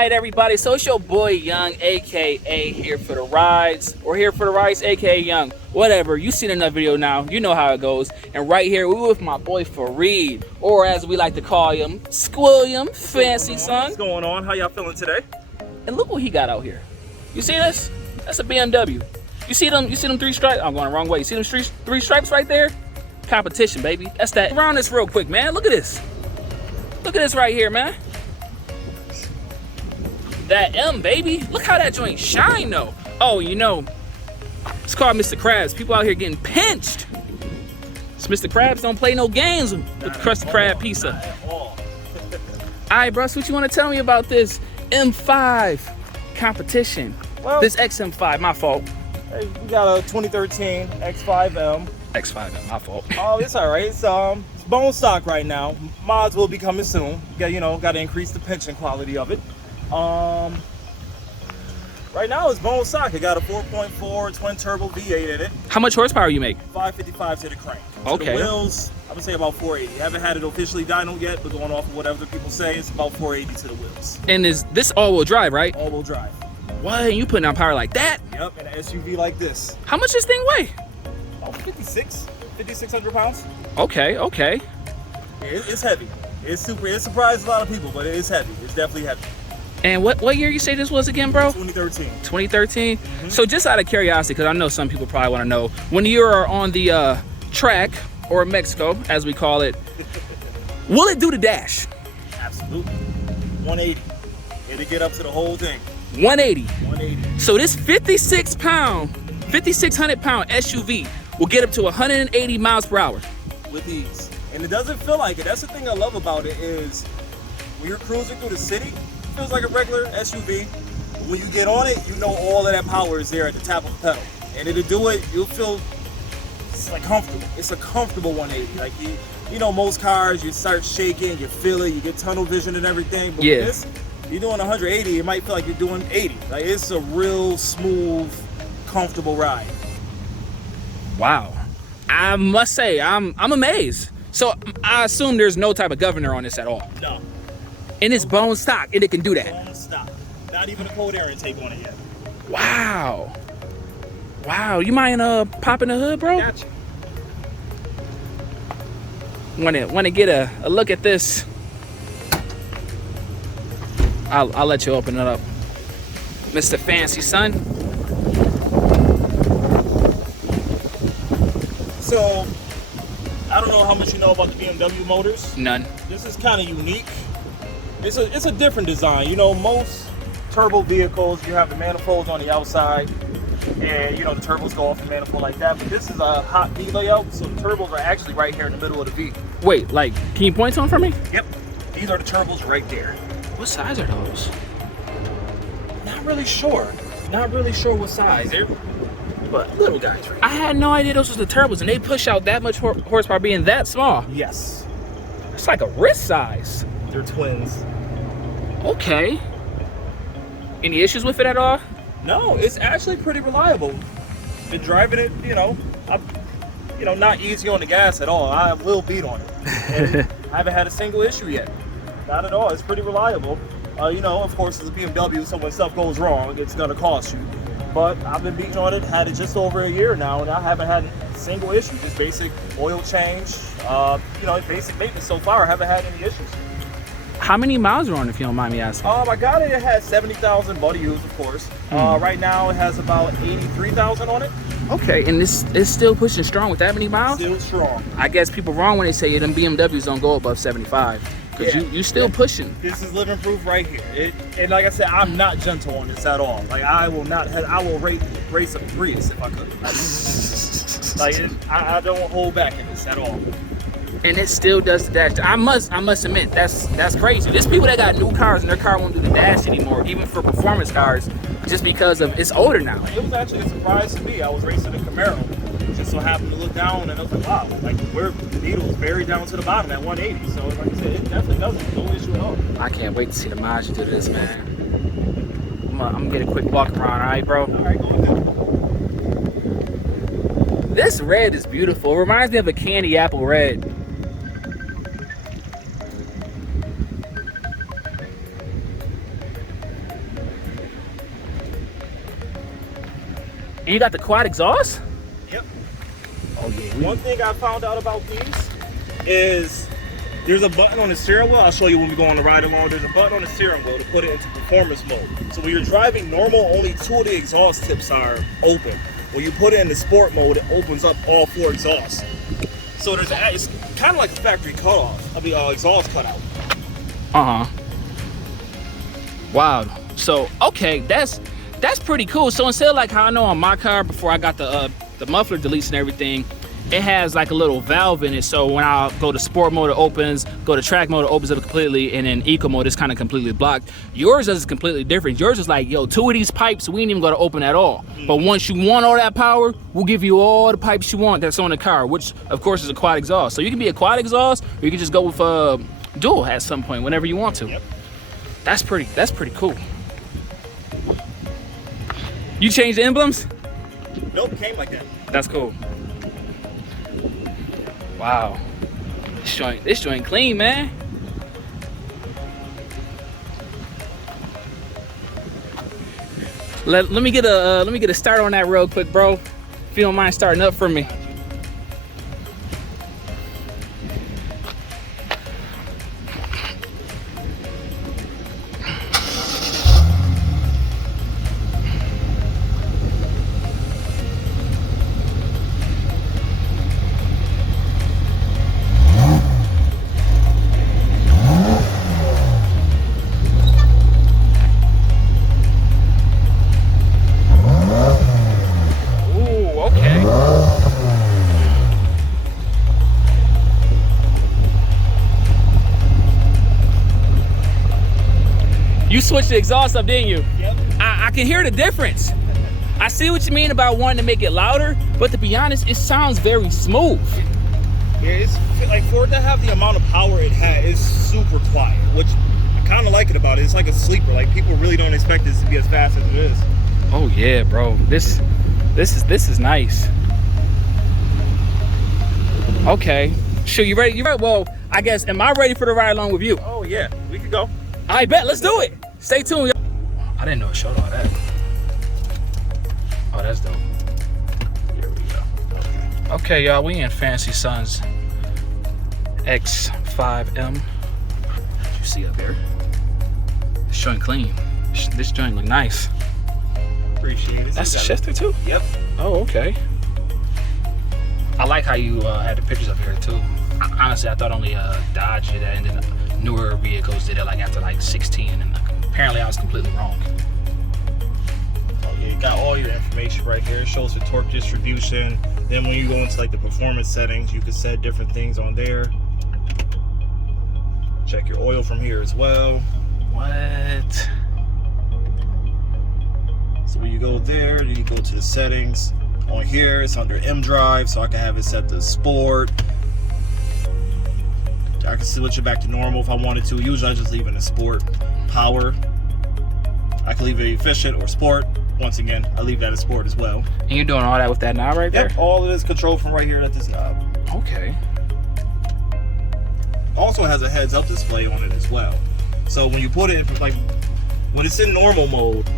Alright everybody, so it's your boy Young, aka Here for the Rides, or Here for the Rides, aka Young. Whatever, you seen another video now, you know how it goes. And right here, we with my boy Fareed, or as we like to call him, Squilliam, fancy son. What's going on? How y'all feeling today? And look what he got out here. You see this? That's a BMW. You see them three stripes? I'm going the wrong way. You see them three stripes right there? Competition, baby. That's that. Around this real quick, man. Look at this. Look at this right here, man. That M, baby. Look how that joint shine, though. Oh, you know, it's called Mr. Krabs. People out here getting pinched. It's Mr. Krabs don't play no games with the crusty crab pizza. All right, bro, so what you want to tell me about this M5 competition? Well, this XM5, my fault. Hey, we got a 2013 X5M. X5M, my fault. Oh, it's all right. It's bone stock right now. Mods will be coming soon. Got to increase the pension quality of it. Right now it's bone stock. It got a 4.4 twin turbo V8 in it. How much horsepower you make? 555 to the crank. Okay. To the wheels, I would say about 480. Haven't had it officially dynoed yet, but going off of whatever people say, it's about 480 to the wheels. And is this all-wheel drive, right? All-wheel drive. What? You putting out power like that? Yep, and an SUV like this. How much this thing weigh? About 5,600 pounds. Okay, okay. Yeah, it's heavy. It surprised a lot of people, but it is heavy. It's definitely heavy. And what year you say this was again, bro? 2013. 2013? So just out of curiosity, because I know some people probably want to know, when you are on the track, or Mexico, as we call it, will it do the dash? Absolutely. 180. It'll get up to the whole thing. 180? 180. So this 5,600 pound SUV will get up to 180 miles per hour. With ease. And it doesn't feel like it. That's the thing I love about it is when you're cruising through the city, it feels like a regular SUV. When you get on it, you know all of that power is there at the tap of the pedal. And it'll do it, you'll feel it's like comfortable. It's a comfortable 180. Like you know, most cars, you start shaking, you feel it, you get tunnel vision and everything. But with this, you're doing 180, it might feel like you're doing 80. Like it's a real smooth, comfortable ride. Wow. I must say, I'm amazed. So I assume there's no type of governor on this at all. No. And it's bone stock, and it can do that. Bone stock. Not even a cold air intake on it yet. Wow. Wow. You mind popping the hood, bro? Gotcha. Want to get a look at this? I'll let you open it up, Mr. Fancy Son. So, I don't know how much you know about the BMW motors. None. This is kind of unique. It's a different design. You know, most turbo vehicles, you have the manifolds on the outside, and you know the turbos go off the manifold like that. But this is a hot V layout, so the turbos are actually right here in the middle of the V. Wait, like, can you point to them for me? Yep. These are the turbos right there. What size are those? Not really sure. Not really sure what size. But little guys, right? I had no idea those was the turbos, and they push out that much horsepower being that small. Yes. It's like a wrist size. They're twins. Okay. Any issues with it at all? No, it's actually pretty reliable. Been driving it, not easy on the gas at all. I will beat on it. And I haven't had a single issue yet. Not at all. It's pretty reliable. Of course, as a BMW, so when stuff goes wrong, it's gonna cost you. But I've been beating on it, had it just over a year now, and I haven't had a single issue. Just basic oil change, basic maintenance so far. I haven't had any issues. How many miles are on it, if you don't mind me asking? I got it. It has 70,000 body use, of course. Right now, it has about 83,000 on it. Okay, and this is still pushing strong with that many miles? Still strong. I guess people wrong when they say them BMWs don't go above 75. Because you still pushing. This is living proof right here. And like I said, I'm not gentle on this at all. Like I will race a Prius if I could. I don't hold back in this at all. And it still does the dash. I must admit, that's crazy. There's people that got new cars and their car won't do the dash anymore, even for performance cars, just because of it's older now. It was actually a surprise to me. I was racing a Camaro. Just so happened to look down and I was like, wow, like where the needle is buried down to the bottom at 180. So like I said, it definitely doesn't, no issue at all. I can't wait to see the miles you do to this, man. I'm gonna get a quick walk around, all right, bro? All right, go ahead. This red is beautiful. It reminds me of a candy apple red. you got the quad exhaust? Yep. Oh yeah. One thing I found out about these is there's a button on the steering wheel. I'll show you when we go on the ride along. There's a button on the steering wheel to put it into performance mode. So when you're driving normal, only 2 of the exhaust tips are open. When you put it in the sport mode, it opens up all 4 exhausts. So it's kind of like a factory cutoff. I mean, exhaust cutout. Wow. So okay, that's pretty cool. So instead of like how I know on my car before I got the muffler deletes and everything, it has like a little valve in it. So when I go to sport mode, it opens. Go to track mode, it opens up completely, and then eco mode is kind of completely blocked. Yours is completely different. Yours is like, yo, 2 of these pipes we ain't even gonna open at all. But once you want all that power, we'll give you all the pipes you want that's on the car, which of course is a quad exhaust. So you can be a quad exhaust, or you can just go with dual at some point whenever you want to. Yep. That's pretty cool. You changed the emblems? Nope, came like that. That's cool. Wow. This joint clean, man. Let me get a start on that real quick, bro. If you don't mind starting up for me. You switched the exhaust up, didn't you? Yep. I can hear the difference. I see what you mean about wanting to make it louder, but to be honest, it sounds very smooth. Yeah, it's like for it to have the amount of power it has, it's super quiet, which I kind of like it about it. It's like a sleeper. Like people really don't expect this to be as fast as it is. Oh yeah, bro. This is nice. Okay. Sure, you ready? You ready? Well, I guess, am I ready for the ride along with you? Oh yeah, we could go. I bet. Let's do it. Stay tuned. I didn't know it showed all that. Oh, that's dope. Here we go. Okay, y'all, we in Fancy Son's X5M. What you see up here? This joint clean. This joint look nice. Appreciate it. That's the shifter too? Yep. Oh, okay. I like how you had the pictures up here too. Honestly, I thought only Dodge did that, and then newer vehicles did it like after like 16, and apparently I was completely wrong. Oh yeah, you got all your information right here. It shows the torque distribution. Then when you go into like the performance settings, you can set different things on there. Check your oil from here as well. What? So when you go there, you can go to the settings. On here, it's under M drive, so I can have it set to sport. I can switch it back to normal if I wanted to. Usually I just leave it in sport. Power, I can leave it efficient or sport. Once again, I leave that in sport as well. And you're doing all that with that knob right there? Yep, all of this controlled from right here at this knob. Okay. Also has a heads up display on it as well. So when you put it in, like, when it's in normal mode,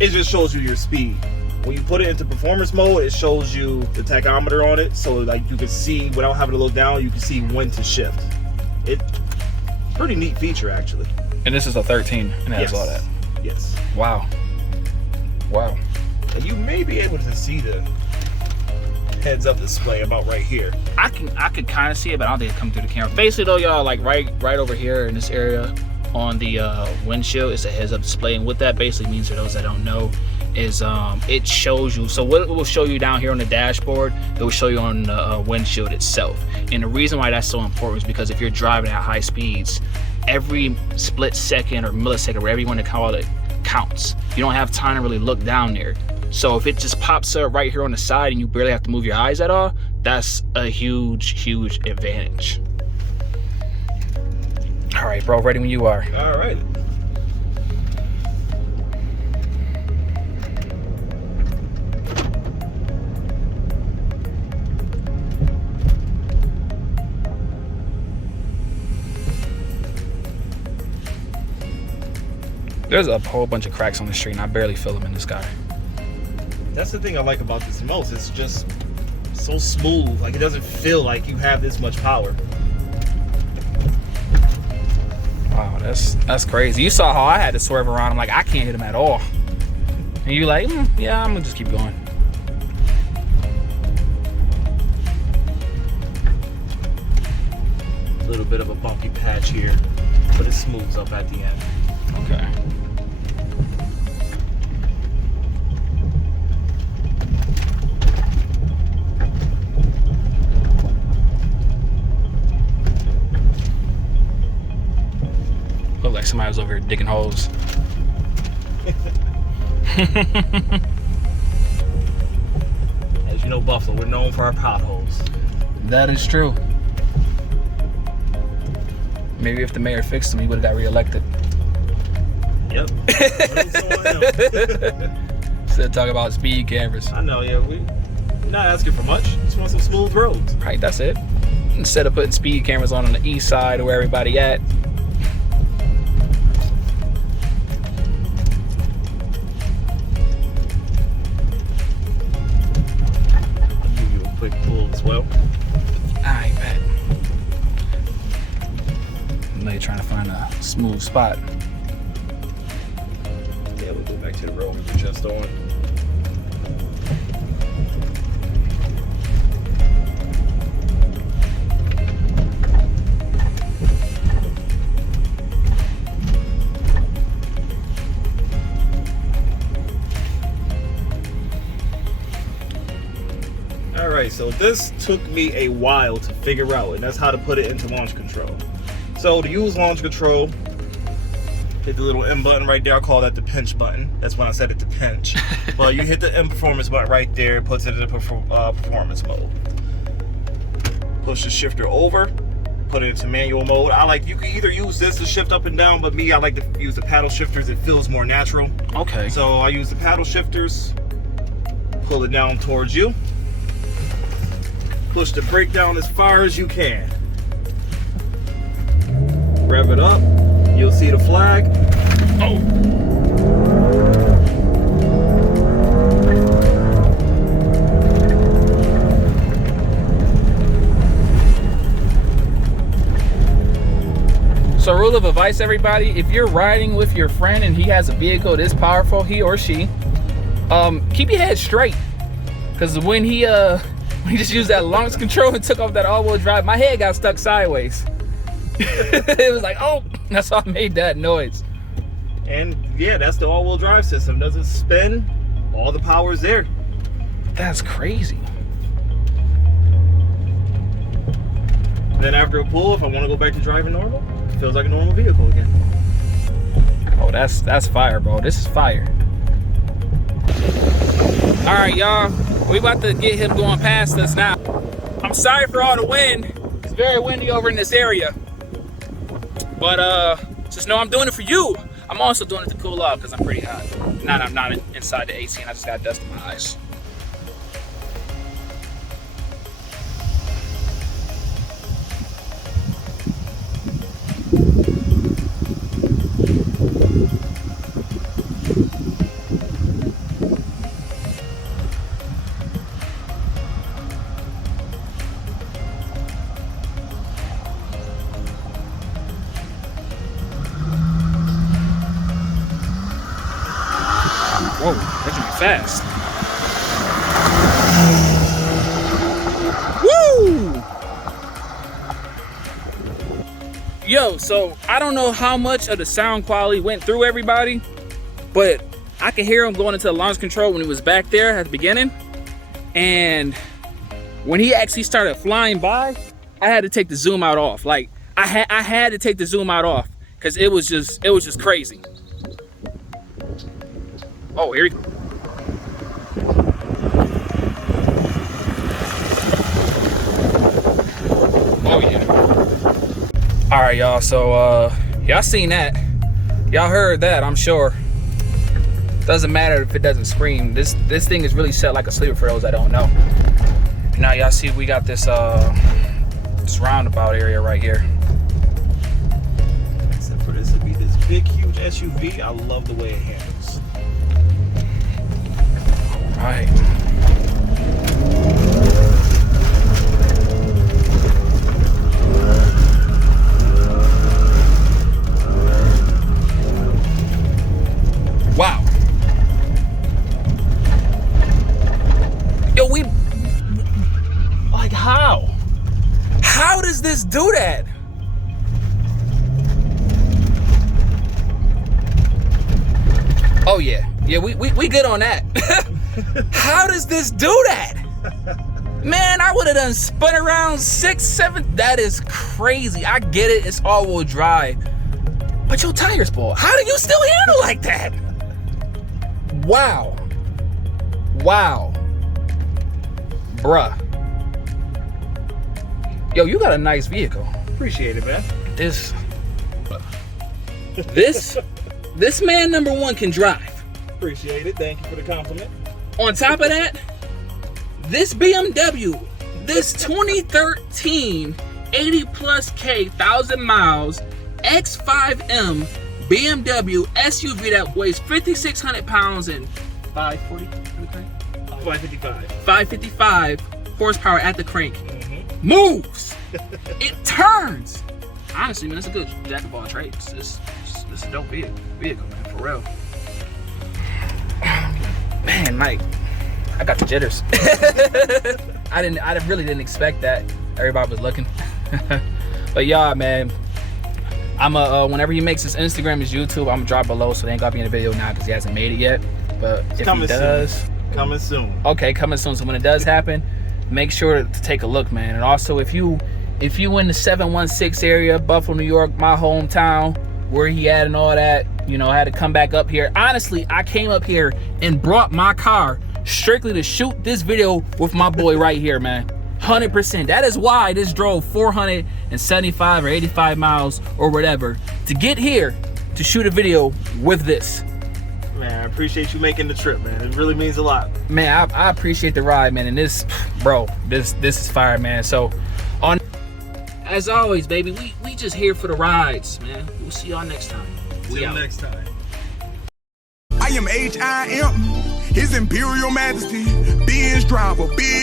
it just shows you your speed. When you put it into performance mode, it shows you the tachometer on it. So like you can see, without having to look down, you can see when to shift. It's pretty neat feature actually. And this is a 13 and it has all that. Yes. Wow. Wow. And you may be able to see the heads up display about right here. I could kind of see it, but I don't think it come through the camera. Basically though, y'all, like right over here in this area on the windshield, it's a heads up display, and what that basically means for those that don't know is it shows you, so what it will show you down here on the dashboard, it will show you on the windshield itself. And the reason why that's so important is because if you're driving at high speeds, every split second or millisecond, whatever you want to call it, counts. You don't have time to really look down there. So if it just pops up right here on the side and you barely have to move your eyes at all, that's a huge advantage. All right, bro, ready when you are. All right. There's a whole bunch of cracks on the street and I barely feel them in this guy. That's the thing I like about this the most. It's just so smooth. Like, it doesn't feel like you have this much power. Wow, that's crazy. You saw how I had to swerve around. I'm like, I can't hit him at all. And you like, yeah, I'm gonna just keep going. A little bit of a bumpy patch here, but it smooths up at the end. Okay. Look like somebody was over here digging holes. As you know, Buffalo, we're known for our potholes. That is true. Maybe if the mayor fixed him, he would have got reelected. Yep. Instead of talking about speed cameras. I know, yeah. We're not asking for much. Just want some smooth roads. Right, that's it. Instead of putting speed cameras on the east side of where everybody at. I'll give you a quick pull as well. I bet. I know you're trying to find a smooth spot. Yeah, we'll go back to the road we were just on. Alright, so this took me a while to figure out, and that's how to put it into launch control. So to use launch control, hit the little M button right there. I call that the pinch button. That's when I set it to pinch. Well, you hit the M performance button right there, it puts it in the performance mode. Push the shifter over, put it into manual mode. You can either use this to shift up and down, but me, I like to use the paddle shifters. It feels more natural. Okay. So I use the paddle shifters, pull it down towards you. Push the brake down as far as you can. Rev it up. You'll see the flag. Oh. So rule of advice, everybody, if you're riding with your friend and he has a vehicle this powerful, he or she, keep your head straight. Because when he just used that launch control and took off that all-wheel drive, my head got stuck sideways. It was like, oh, that's why I made that noise. And yeah, that's the all-wheel drive system. Doesn't spin, all the power is there. That's crazy. Then after a pull, if I want to go back to driving normal, it feels like a normal vehicle again. Oh, that's fire, bro. This is fire. All right, y'all. We about to get him going past us now. I'm sorry for all the wind. It's very windy over in this area. But just know I'm doing it for you. I'm also doing it to cool off because I'm pretty hot. I'm not inside the AC and I just got dust in my eyes. Whoa, that should be fast. Woo! Yo, so I don't know how much of the sound quality went through everybody, but I could hear him going into the launch control when he was back there at the beginning. And when he actually started flying by, I had to take the zoom out off. Like I had to take the zoom out off because it was just crazy. Oh, here we go. Oh yeah. All right, y'all. So y'all seen that? Y'all heard that? I'm sure. Doesn't matter if it doesn't scream. This thing is really set like a sleeper for those that don't know. Now y'all see we got this this roundabout area right here. Except for this would be this big, huge SUV. I love the way it handles. All right. Wow. Yo, like how? How does this do that? Oh yeah, we good on that. How does this do that? Man, I would have done spun around 6, 7. That is crazy. I get it, it's all-wheel drive. But your tires, boy, how do you still handle like that? Wow. Wow. Bruh. Yo, you got a nice vehicle. Appreciate it, man. This man, number one, can drive. Appreciate it. Thank you for the compliment. On top of that, this BMW, this 2013 80 plus K 1,000 miles X5M BMW SUV that weighs 5,600 pounds and 555 horsepower at the crank, moves. It turns. Honestly, man, it's a good jack of all trades. This is a dope vehicle, man, for real. Man, Mike, I got the jitters. I really didn't expect that. Everybody was looking. But y'all, man, I'm whenever he makes his Instagram, his YouTube, I'm gonna drop below, so they ain't gotta be in the video now because he hasn't made it yet. But if he does, coming soon. Okay, coming soon. So when it does happen, make sure to take a look, man. And also, if you in the 716 area, Buffalo, New York, my hometown, where he at and all that, you know, I had to come back up here. Honestly, I came up here and brought my car strictly to shoot this video with my boy right here, man. 100%. That is why this drove 475 or 85 miles or whatever to get here to shoot a video with this. Man, I appreciate you making the trip, man. It really means a lot. Man, I appreciate the ride, man. And this, bro, this is fire, man. So, as always, baby, we just here for the rides, man. We'll see y'all next time. Till next time. I am H.I.M. His Imperial Majesty, Benz driver,